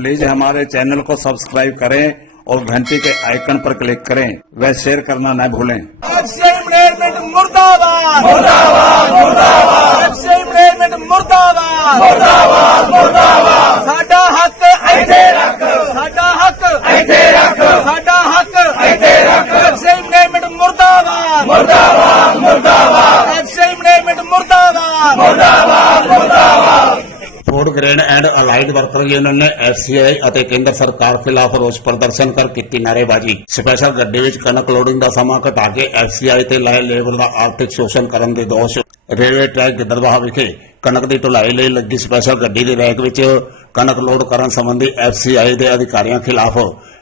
Please हमारे channel को subscribe करें और घंटी के आइकन पर क्लिक करें। वह शेयर करना न भूलें। मुर्दाबाद। मुर्दाबाद मुर्दाबाद। मुर्दाबाद। मुर्दाबाद food grade and allied worker union ਨੇ ਐਫਸੀਆਈ ਅਤੇ ਕੇਂਦਰ ਸਰਕਾਰ ਖਿਲਾਫ ਰੋਸ ਪ੍ਰਦਰਸ਼ਨ ਕਰ ਕੀਤੀ ਨਾਅਰੇਬਾਜ਼ੀ। ਸਪੈਸ਼ਲ ਗੱਡੀ ਵਿੱਚ ਕਣਕ ਲੋਡਿੰਗ ਦਾ ਸਮਾਂ ਘਟਾ ਕੇ ਐਫਸੀਆਈ ਤੇ ਲਾਏ ਲੇਬਰ ਦਾ ਆਰਥਿਕ ਸ਼ੋਸ਼ਣ ਕਰਨ ਦੇ ਦੋਸ਼। ਰੇਲਵੇ ਟਰੈਕ ਗਿੱਦੜਬਾਹਾ ਵਿਖੇ ਕਣਕ ਦੀ ਢੁਲਾਈ ਲਈ ਲੱਗੀ ਸਪੈਸ਼ਲ ਗੱਡੀ ਦੇ ਰੈਕ ਵਿੱਚ ਕਣਕ ਲੋਡ ਕਰਨ ਸੰਬੰਧੀ ਐਫਸੀਆਈ ਦੇ ਅਧਿਕਾਰੀਆਂ ਖਿਲਾਫ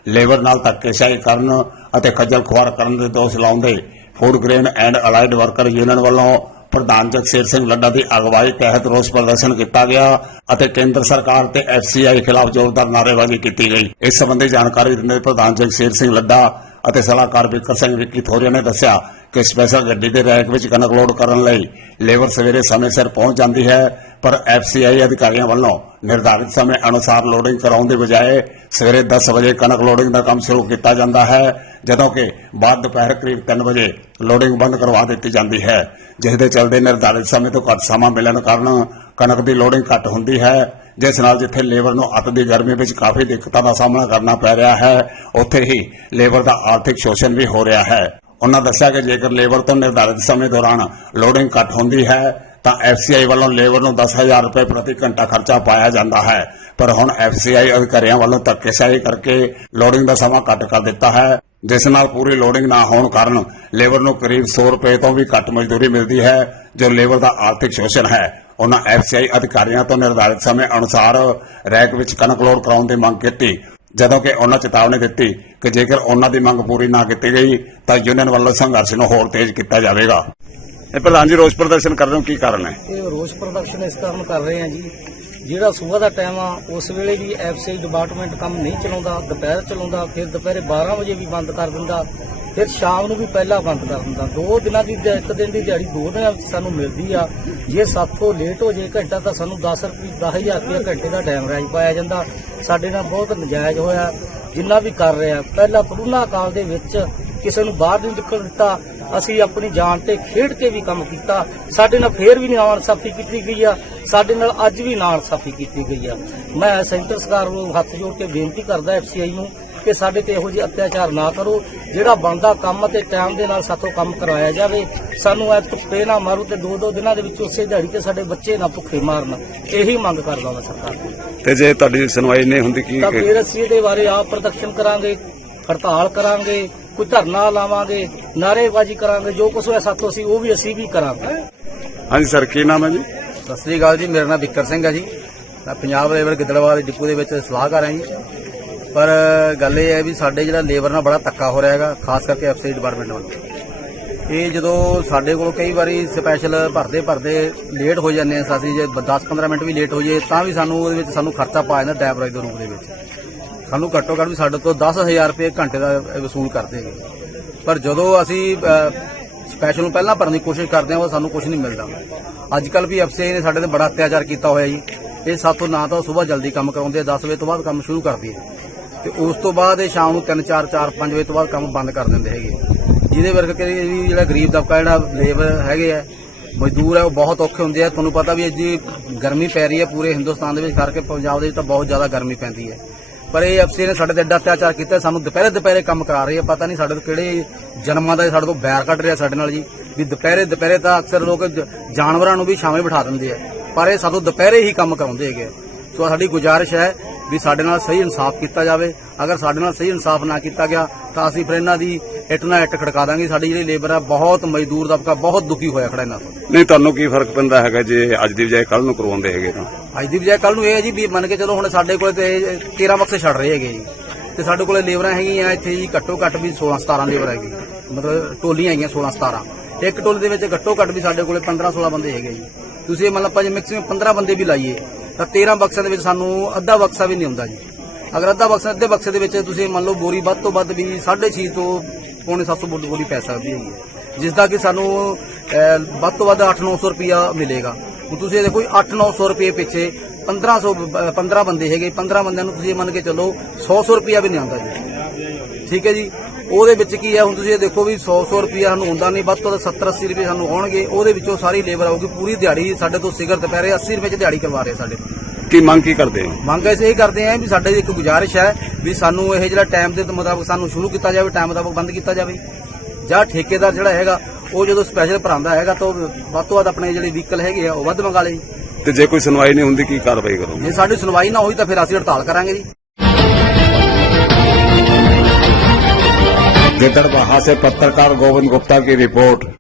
ਲੇਬਰ ਨਾਲ ਧੱਕੇਸ਼ਾਹੀ ਕਰਨ ਅਤੇ ਖੱਜਲ ਖੁਆਰ ਕਰਨ ਦੇ ਦੋਸ਼ ਲਾਉਂਦੇ food grain and allied worker union ਵੱਲੋਂ ਪ੍ਰਧਾਨ ਜਗਸੀਰ ਸਿੰਘ ਲੱਡਾ ਦੀ ਅਗਵਾਈ ਤਹਿਤ ਰੋਸ ਪ੍ਰਦਰਸ਼ਨ ਕੀਤਾ ਗਿਆ ਅਤੇ ਕੇਂਦਰ ਸਰਕਾਰ ਤੇ ਐਫਸੀਆਈ ਖਿਲਾਫ ਜ਼ੋਰਦਾਰ ਨਾਅਰੇਬਾਜ਼ੀ ਕੀਤੀ ਗਈ। ਇਸ ਸੰਬੰਧੀ ਜਾਣਕਾਰੀ ਦਿੰਦੇ ਪ੍ਰਧਾਨ ਜਗਸੀਰ ਸਿੰਘ ਲੱਡਾ ਅਤੇ ਸਲਾਹਕਾਰ ਬਿਕਰ ਸਿੰਘ ਵਿੱਕੀ ਥੋਰੀਆ ਨੇ ਦੱਸਿਆ ਕਿ ਸਪੈਸ਼ਲ ਗੱਡੀ ਦੇ ਰੈਕ ਵਿੱਚ ਕਣਕ ਲੋਡ ਕਰਨ ਲਈ ਲੇਬਰ ਸਵੇਰੇ ਸਮੇਂ ਸਿਰ ਪਹੁੰਚ ਜਾਂਦੀ ਹੈ, ਪਰ ਐਫਸੀਆਈ ਅਧਿਕਾਰੀਆਂ ਵੱਲੋਂ ਨਿਰਧਾਰਿਤ ਸਮੇਂ ਅਨੁਸਾਰ ਲੋਡਿੰਗ ਕਰਾਉਣ ਦੇ ਬਜਾਏ ਸਵੇਰੇ 10 ਵਜੇ ਕਣਕ ਲੋਡਿੰਗ ਦਾ ਕੰਮ ਸ਼ੁਰੂ ਕੀਤਾ ਜਾਂਦਾ ਹੈ, ਜਦੋਂ ਕਿ ਬਾਅਦ ਦੁਪਹਿਰ ਕਰੀਬ 3 ਵਜੇ ਲੋਡਿੰਗ ਬੰਦ ਕਰਵਾ ਦਿੱਤੀ ਜਾਂਦੀ ਹੈ, ਜਿਸ ਦੇ ਚਲਦੇ ਨਿਰਧਾਰਿਤ ਸਮੇਂ ਤੋਂ ਘੱਟ ਸਮਾਂ ਮਿਲਣ ਕਾਰਨ ਕਣਕ ਦੀ ਲੋਡਿੰਗ ਘੱਟ ਹੁੰਦੀ ਹੈ। ਜਿਸ ਨਾਲ ਜਿੱਥੇ ਲੇਬਰ ਨੂੰ ਅੱਤ ਦੀ ਗਰਮੀ ਵਿੱਚ ਕਾਫੀ ਦਿੱਕਤਾਂ ਦਾ ਸਾਹਮਣਾ ਕਰਨਾ ਪੈ ਰਿਹਾ ਹੈ, ਉੱਥੇ ਹੀ ਲੇਬਰ ਦਾ ਆਰਥਿਕ ਸ਼ੋਸ਼ਣ ਵੀ ਹੋ ਰਿਹਾ ਹੈ। ਉਹਨਾਂ ਦੱਸਿਆ ਕਿ ਜੇਕਰ ਲੇਬਰ ਤੋਂ ਨਿਰਧਾਰਿਤ ਸਮੇਂ ਦੌਰਾਨ ਲੋਡਿੰਗ ਘੱਟ ਹੁੰਦੀ ਹੈ, ਤਾਂ ਐਫਸੀਆਈ ਵੱਲੋਂ ਲੇਬਰ ਨੂੰ 10000 ਰੁਪਏ ਪ੍ਰਤੀ ਘੰਟਾ ਖਰਚਾ ਪਾਇਆ ਜਾਂਦਾ ਹੈ। ਪਰ ਹੁਣ ਐਫਸੀਆਈ ਅਧਿਕਾਰੀਆਂ ਵੱਲੋਂ ਧੱਕੇਸ਼ਾਹੀ ਕਰਕੇ ਲੋਡਿੰਗ ਦਾ ਸਮਾਂ ਘੱਟ ਕਰ ਦਿੱਤਾ ਹੈ, ਜਿਸ ਨਾਲ ਪੂਰੀ ਲੋਡਿੰਗ ਨਾ ਹੋਣ ਕਾਰਨ ਲੇਬਰ ਨੂੰ ਕਰੀਬ 100 ਰੁਪਏ ਤੋਂ ਵੀ ਘੱਟ ਮਜ਼ਦੂਰੀ ਮਿਲਦੀ ਹੈ, ਜੋ ਲੇਬਰ ਦਾ ਆਰਥਿਕ ਸ਼ੋਸ਼ਣ ਹੈ। ਉਹਨਾਂ ਐਫਸੀਆਈ ਅਧਿਕਾਰੀਆਂ ਤੋਂ ਨਿਰਧਾਰਿਤ ਸਮੇਂ ਅਨੁਸਾਰ ਰੈਕ ਵਿੱਚ ਕਣਕ ਲੋਡ ਕਰਾਉਣ ਦੀ ਮੰਗ ਕੀਤੀ। ਜਦੋਂ ਕਿ ਉਹਨਾਂ ਚੇਤਾਵਨੀ ਦਿੱਤੀ ਕਿ ਜੇਕਰ ਉਹਨਾਂ ਦੀ ਮੰਗ ਪੂਰੀ ਨਾ ਕੀਤੀ ਗਈ, ਤਾਂ ਯੂਨੀਅਨ ਵੱਲੋਂ ਸੰਘਰਸ਼ ਨੂੰ ਹੋਰ ਤੇਜ਼ ਕੀਤਾ ਜਾਵੇਗਾ। ਇਹ ਪ੍ਰਧਾਨ ਜੀ ਰੋਸ ਪ੍ਰਦਰਸ਼ਨ ਕਰ ਰਹੇ ਹੋ ਕੀ ਕਾਰਨ ਹੈ? ਇਹ ਰੋਸ ਪ੍ਰਦਰਸ਼ਨ ਇਸ ਕਾਰਨ ਕਰ ਰਹੇ ਆ ਜੀ, ਜਿਹੜਾ ਸਵੇਰ ਦਾ ਟਾਈਮ ਆ, ਉਸ ਵੇਲੇ ਵੀ ਐਫਸੀਆਈ ਡਿਪਾਰਟਮੈਂਟ ਕੰਮ ਨਹੀਂ ਚਲਾਉਂਦਾ, ਦੁਪਹਿਰ ਚਲਾਉਂਦਾ, ਫਿਰ ਦੁਪਹਿਰੇ 12 ਵਜੇ ਵੀ ਬੰਦ ਕਰ ਦਿੰਦਾ। ਫਿਰ ਸ਼ਾਮ ਨੂੰ ਵੀ ਪਹਿਲਾਂ ਬੰਦ ਕਰ ਦਿੰਦਾ। ਦੋ ਦਿਨਾਂ ਦੀ ਇੱਕ ਦਿਨ ਦੀ ਦਿਹਾੜੀ ਦੋ ਦਿਨਾਂ ਵਿੱਚ ਸਾਨੂੰ ਮਿਲਦੀ ਆ। ਜੇ ਸਾਥੋਂ ਲੇਟ ਹੋ ਜੇ ਘੰਟਾ ਤਾਂ ਸਾਨੂੰ 10 ਰੁਪਏ 10000 ਰੁਪਏ ਘੰਟੇ ਦਾ ਟਾਈਮ ਰਾਜ ਪਾਇਆ ਜਾਂਦਾ। ਸਾਡੇ ਨਾਲ ਬਹੁਤ ਨਜਾਇਜ਼ ਹੋਇਆ। ਜਿੰਨਾ ਵੀ ਕਰ ਰਿਹਾ, ਪਹਿਲਾਂ ਕਰੋਨਾ ਕਾਲ ਦੇ ਵਿੱਚ ਕਿਸੇ ਨੂੰ ਬਾਹਰ ਨਹੀਂ ਨਿਕਲ ਦਿੱਤਾ। ਅਸੀਂ ਆਪਣੀ ਜਾਨ ਤੇ ਖੇਡ ਕੇ ਵੀ ਕੰਮ ਕੀਤਾ। ਸਾਡੇ ਨਾਲ ਫੇਰ ਵੀ ਨਾਨ ਸਾਫੀ ਕੀਤੀ ਗਈ ਆ। ਸਾਡੇ ਨਾਲ ਅੱਜ ਵੀ ਨਾਇਨਸਾਫੀ ਕੀਤੀ ਗਈ ਆ। ਮੈਂ ਸੈਂਟਰ ਸਰਕਾਰ ਨੂੰ ਹੱਥ ਜੋੜ ਕੇ ਬੇਨਤੀ ਕਰਦਾ ਐਫਸੀਆਈ ਨੂੰ ਕਿ ਸਾਡੇ ਤੇ ਇਹੋ ਜਿਹੇ ਅਤਿਆਚਾਰ ਨਾ ਕਰੋ ਜਿਹੜਾ ਬਣਦਾ ਕੰਮ ਤੇ ਟਾਈਮ ਦੇ ਨਾਲ ਸਾਥੋਂ ਕੰਮ ਕਰਵਾਇਆ ਜਾਵੇ ਸਾਨੂੰ ਐ ਧੁੱਪੇ ਨਾ ਮਾਰੂ ਤੇ ਦੋ ਦੋ ਦਿਨਾਂ ਦੇ ਵਿੱਚ ਉਸੇ ਦਿਹਾੜੀ ਤੇ ਸਾਡੇ ਬੱਚੇ ਨਾ ਭੁੱਖੇ ਮਾਰਨ। ਇਹੀ ਮੰਗ ਕਰਦਾ ਮੈਂ ਸਰਕਾਰ ਤੋਂ। ਤੇ ਜੇ ਤੁਹਾਡੀ ਸੁਣਵਾਈ ਨਹੀਂ ਹੁੰਦੀ ਕੀ ਤਾਂ ਫਿਰ ਅਸੀਂ ਇਹਦੇ ਬਾਰੇ ਆਪ ਪ੍ਰਦਰਸ਼ਨ ਕਰਾਂਗੇ ਹੜਤਾਲ ਕਰਾਂਗੇ ਕੋਈ ਧਰਨਾ ਲਾਵਾਂਗੇ ਨਾਅਰੇਬਾਜ਼ੀ ਕਰਾਂਗੇ ਜੋ ਕੁਝ ਹੋਇਆ ਸਾਥੋਂ ਅਸੀਂ ਉਹ ਵੀ ਅਸੀਂ ਵੀ ਕਰਾਂਗੇ। ਹਾਂਜੀ ਸਰ ਕੀ ਨਾਮ ਹੈ ਜੀ? ਸਤਿ ਸ੍ਰੀ ਅਕਾਲ ਜੀ ਮੇਰਾ ਨਾਮ ਵਿਕਰ ਸਿੰਘ ਹੈ ਜੀ। ਮੈਂ ਪੰਜਾਬ ਲੇਬਰ ਗਿੱਦੜਵਾਲ ਦੇ ਡਿਪੂ ਦੇ ਵਿੱਚ ਸਲਾਹਕਾਰ ਹਾਂ ਜੀ। ਪਰ ਗੱਲ ਇਹ ਹੈ ਵੀ ਸਾਡੇ ਜਿਹੜਾ ਲੇਬਰ ਨਾਲ ਬੜਾ ਧੱਕਾ ਹੋ ਰਿਹਾ ਹੈਗਾ, ਖਾਸ ਕਰਕੇ ਐਫਸੀ ਡਿਪਾਰਟਮੈਂਟ ਵੱਲੋਂ। ਇਹ ਜਦੋਂ ਸਾਡੇ ਕੋਲ ਕਈ ਵਾਰੀ ਸਪੈਸ਼ਲ ਭਰਦੇ ਭਰਦੇ ਲੇਟ ਹੋ ਜਾਂਦੇ ਆ ਅਸੀਂ ਜੇ 10-15 ਮਿੰਟ ਵੀ ਲੇਟ ਹੋ ਜੇ ਤਾਂ ਵੀ ਸਾਨੂੰ ਉਹਦੇ ਵਿੱਚ ਸਾਨੂੰ ਖਰਚਾ ਪਾ ਜਾਂਦਾ ਡਰਾਈਵਰ ਦੇ ਰੂਪ ਦੇ ਵਿੱਚ। ਸਾਨੂੰ ਘੱਟੋ ਘੱਟ ਵੀ ਸਾਡੇ ਤੋਂ 10000 ਰੁਪਏ ਘੰਟੇ ਦਾ ਵਸੂਲ ਕਰਦੇ ਹੈਗੇ ਪਰ ਜਦੋਂ ਅਸੀਂ ਸਪੈਸ਼ਲ ਨੂੰ ਪਹਿਲਾਂ ਭਰਨ ਦੀ ਕੋਸ਼ਿਸ਼ ਕਰਦੇ ਹਾਂ, ਉਹ ਸਾਨੂੰ ਕੁਝ ਨਹੀਂ ਮਿਲਦਾ। ਅੱਜ ਕੱਲ ਵੀ ਐਫਸੀਆਈ ਨੇ ਸਾਡੇ ਤੇ ਬੜਾ ਅਤਿਆਚਾਰ ਕੀਤਾ ਹੋਇਆ ਜੀ। ਇਹ ਸਾਥੋਂ ਨਾ ਤਾਂ ਸਵੇਰ ਜਲਦੀ ਕੰਮ ਕਰਾਉਂਦੇ ਆ 10 ਵਜੇ ਤੋਂ ਬਾਅਦ ਕੰਮ ਸ਼ੁਰੂ ਕਰਦੀ ਹੈ ਤੇ ਉਸ ਤੋਂ ਬਾਅਦ ਇਹ ਸ਼ਾਮ ਨੂੰ 3 4 4 5 ਵਜੇ ਤੋਂ ਬਾਅਦ ਕੰਮ ਬੰਦ ਕਰ ਦਿੰਦੇ ਹੈਗੇ। ਜਿਹਦੇ ਵਰਗੇ ਵੀ ਜਿਹੜਾ ਗਰੀਬ ਦਬਕਾ ਜਿਹੜਾ ਲੇਬਰ ਹੈਗੇ ਆ, ਮਜ਼ਦੂਰ ਹੈ ਉਹ ਬਹੁਤ ਔਖੇ ਹੁੰਦੇ ਆ। ਤੁਹਾਨੂੰ ਪਤਾ ਵੀ ਅੱਜ ਜੀ ਗਰਮੀ ਪੈ ਰਹੀ ਹੈ ਪੂਰੇ ਹਿੰਦੁਸਤਾਨ ਦੇ ਵਿੱਚ ਕਰਕੇ ਪੰਜਾਬ ਦੇ ਵਿੱਚ ਤਾਂ ਬਹੁਤ ਜ਼ਿਆਦਾ ਗਰਮੀ ਪੈਂਦੀ ਹੈ। ਪਰ ਇਹ ਅਫਸਰ ਨੇ ਸਾਡੇ ਤੇ ਐਡਾ ਅਤਿਆਚਾਰ ਕੀਤਾ, ਸਾਨੂੰ ਦੁਪਹਿਰੇ ਦੁਪਹਿਰੇ ਕੰਮ ਕਰਾ ਰਹੇ ਆ। ਪਤਾ ਨਹੀਂ ਸਾਡੇ ਤੋਂ ਕਿਹੜੇ ਜਨਮਾਂ ਦਾ ਸਾਡੇ ਤੋਂ ਬੈਰ ਕੱਢ ਰਿਹਾ ਸਾਡੇ ਨਾਲ ਜੀ। ਵੀ ਦੁਪਹਿਰੇ ਦੁਪਹਿਰੇ ਤਾਂ ਅਕਸਰ ਲੋਕ ਜਾਨਵਰਾਂ ਨੂੰ ਵੀ ਸ਼ਾਮੇ ਬਿਠਾ ਦਿੰਦੇ ਆ। ਪਰ ਇਹ ਸਾਨੂੰ ਦੁਪਹਿਰੇ ਹੀ ਕੰਮ ਕਰਾਉਂਦੇ ਹੈਗੇ ਸੋ ਸਾਡੀ ਗੁਜ਼ਾਰਿਸ਼ ਹੈ ਵੀ ਸਾਡੇ ਨਾਲ ਸਹੀ ਇਨਸਾਫ ਕੀਤਾ ਜਾਵੇ। ਅਗਰ ਸਾਡੇ ਨਾਲ ਸਹੀ ਇਨਸਾਫ ਨਾ ਕੀਤਾ ਗਿਆ ਤਾਂ ਅਸੀਂ ਫਿਰ ਇਹਨਾਂ ਦੀ ਇੱਟ ਨਾਲ ਇੱਟ ਖੜਕਾ ਦਾਂਗੇ। ਸਾਡੀ ਜਿਹੜੀ ਲੇਬਰ ਹੈ ਬਹੁਤ ਮਜ਼ਦੂਰ ਦਬਕਾ ਬਹੁਤ ਦੁਖੀ ਹੋਇਆ ਖੜਾ ਇਹਨਾਂ ਤੋਂ। ਨਹੀਂ ਤੁਹਾਨੂੰ ਕੀ ਫ਼ਰਕ ਪੈਂਦਾ ਹੈਗਾ ਜੇ ਅੱਜ ਦੀ ਬਜਾਏ ਕੱਲ ਨੂੰ ਕਰਵਾਉਂਦੇ ਹੈਗੇ ਤਾਂ? ਅੱਜ ਦੀ ਬਜਾਏ ਕੱਲ ਨੂੰ ਇਹ ਹੈ ਜੀ ਵੀ ਮੰਨ ਕੇ ਚਲੋ ਹੁਣ ਸਾਡੇ ਕੋਲ ਤੇ 13 ਬਕਸੇ ਛੱਡ ਰਹੇ ਹੈਗੇ ਜੀ। ਤੇ ਸਾਡੇ ਕੋਲੇ ਲੇਬਰਾਂ ਹੈਗੀਆਂ ਇੱਥੇ ਜੀ ਘੱਟੋ ਘੱਟ ਵੀ 16 17 ਲੇਬਰ ਹੈਗੀ ਮਤਲਬ ਟੋਲੀਆਂ ਹੈਗੀਆਂ 16 17 ਇੱਕ ਟੋਲੀ ਦੇ ਵਿੱਚ ਘੱਟੋ ਘੱਟ ਵੀ ਸਾਡੇ ਕੋਲੇ 15 16 ਬੰਦੇ ਹੈਗੇ ਜੀ। ਤੁਸੀਂ ਮੰਨ ਲਓ ਆਪਾਂ ਜੇ ਮੈਕਸਿਮਮ 15 ਬੰਦੇ ਵੀ ਲਾਈਏ ਤਾਂ 13 ਬਕਸਿਆਂ ਦੇ ਵਿੱਚ ਸਾਨੂੰ ਅੱਧਾ ਬਕਸਾ ਵੀ ਨਹੀਂ ਆਉਂਦਾ ਜੀ। ਅਗਰ ਅੱਧਾ ਬਕਸਾ ਅੱਧੇ ਬਕਸੇ ਦੇ ਵਿੱਚ ਤੁਸੀਂ ਮੰਨ ਲਓ ਬੋਰੀ ਵੱਧ ਤੋਂ ਵੱਧ ਵੀ 6.5 ਤੋਂ ਪੌਣੇ 700 ਬੋਰੀ ਬੋਰੀ ਪੈ ਸਕਦੀ ਹੈਗੀ ਹੈ ਜਿਸ ਦਾ ਕਿ ਸਾਨੂੰ ਵੱਧ ਤੋਂ ਵੱਧ 8-900 ਰੁਪਿਆ ਮਿਲੇਗਾ। ਹੁਣ ਤੁਸੀਂ ਇਹ ਦੇਖੋ 8-900 ਰੁਪਏ ਪਿੱਛੇ 1500 ਬ- 15 ਬੰਦੇ ਹੈਗੇ। 15 ਬੰਦਿਆਂ ਨੂੰ ਤੁਸੀਂ ਮੰਨ ਕੇ ਚੱਲੋ 100 100 ਰੁਪਿਆ ਵੀ ਨਹੀਂ ਆਉਂਦਾ ਜੀ। ਠੀਕ ਹੈ ਜੀ? ਉਹਦੇ ਵਿੱਚ ਕੀ ਹੈ ਹੁਣ ਤੁਸੀਂ ਇਹ ਦੇਖੋ ਵੀ 100 100 ਰੁਪਿਆ ਸਾਨੂੰ ਹੁੰਦਾ ਨਹੀਂ ਵੱਧ ਤੋਂ ਵੱਧ 70 80 ਰੁਪਏ ਸਾਨੂੰ ਆਉਣਗੇ ਉਹਦੇ ਵਿੱਚੋਂ ਸਾਰੀ ਲੇਬਰ ਆਊਗੀ ਪੂਰੀ ਦਿਹਾੜੀ ਸਾਡੇ ਤੋਂ ਸਿਗਰ ਦੁਪਹਿਰੇ 80 ਰੁਪਏ ਚ ਦਿਹਾੜੀ ਕਰਵਾ ਰਹੇ ਸਾਡੇ। ਕੀ ਮੰਗ ਕੀ ਕਰਦੇ ਹੋ? ਮੰਗ ਅਸੀਂ ਇਹ ਕਰਦੇ ਆਂ ਵੀ ਸਾਡੇ ਇੱਕ ਗੁਜ਼ਾਰਿਸ਼ ਹੈ ਵੀ ਸਾਨੂੰ ਇਹ ਜਿਹੜਾ ਟਾਈਮ ਦੇ ਮੁਤਾਬਕ ਸਾਨੂੰ ਸ਼ੁਰੂ ਕੀਤਾ ਜਾਵੇ ਟਾਈਮ ਮੁਤਾਬਕ ਬੰਦ ਕੀਤਾ ਜਾਵੇ। ਜਾਂ ਠੇਕੇਦਾਰ ਜਿਹੜਾ ਹੈਗਾ ਉਹ ਜਦੋਂ ਸਪੈਸ਼ਲ ਭਰਾਉਂਦਾ ਹੈਗਾ ਤਾਂ ਵੱਧ ਤੋਂ ਵੱਧ ਆਪਣੇ ਜਿਹੜੇ ਵਹੀਕਲ ਹੈਗੇ ਆ ਉਹ ਵੱਧ ਮੰਗਾ ਲੇ ਤੇ ਜੇ ਕੋਈ ਸੁਣਵਾਈ ਨਹੀਂ ਹੁੰਦੀ ਕੀ ਕਾਰਵਾਈ ਕਰੋਗੇ? ਜੇ ਸਾਡੀ ਸੁਣਵਾਈ ਨਾ ਹੋਈ ਤਾਂ ਫਿਰ ਅਸੀਂ ਹੜਤਾਲ ਕਰਾਂਗੇ ਜੀ। गिदड़बाहा से पत्रकार गोविंद गुप्ता की रिपोर्ट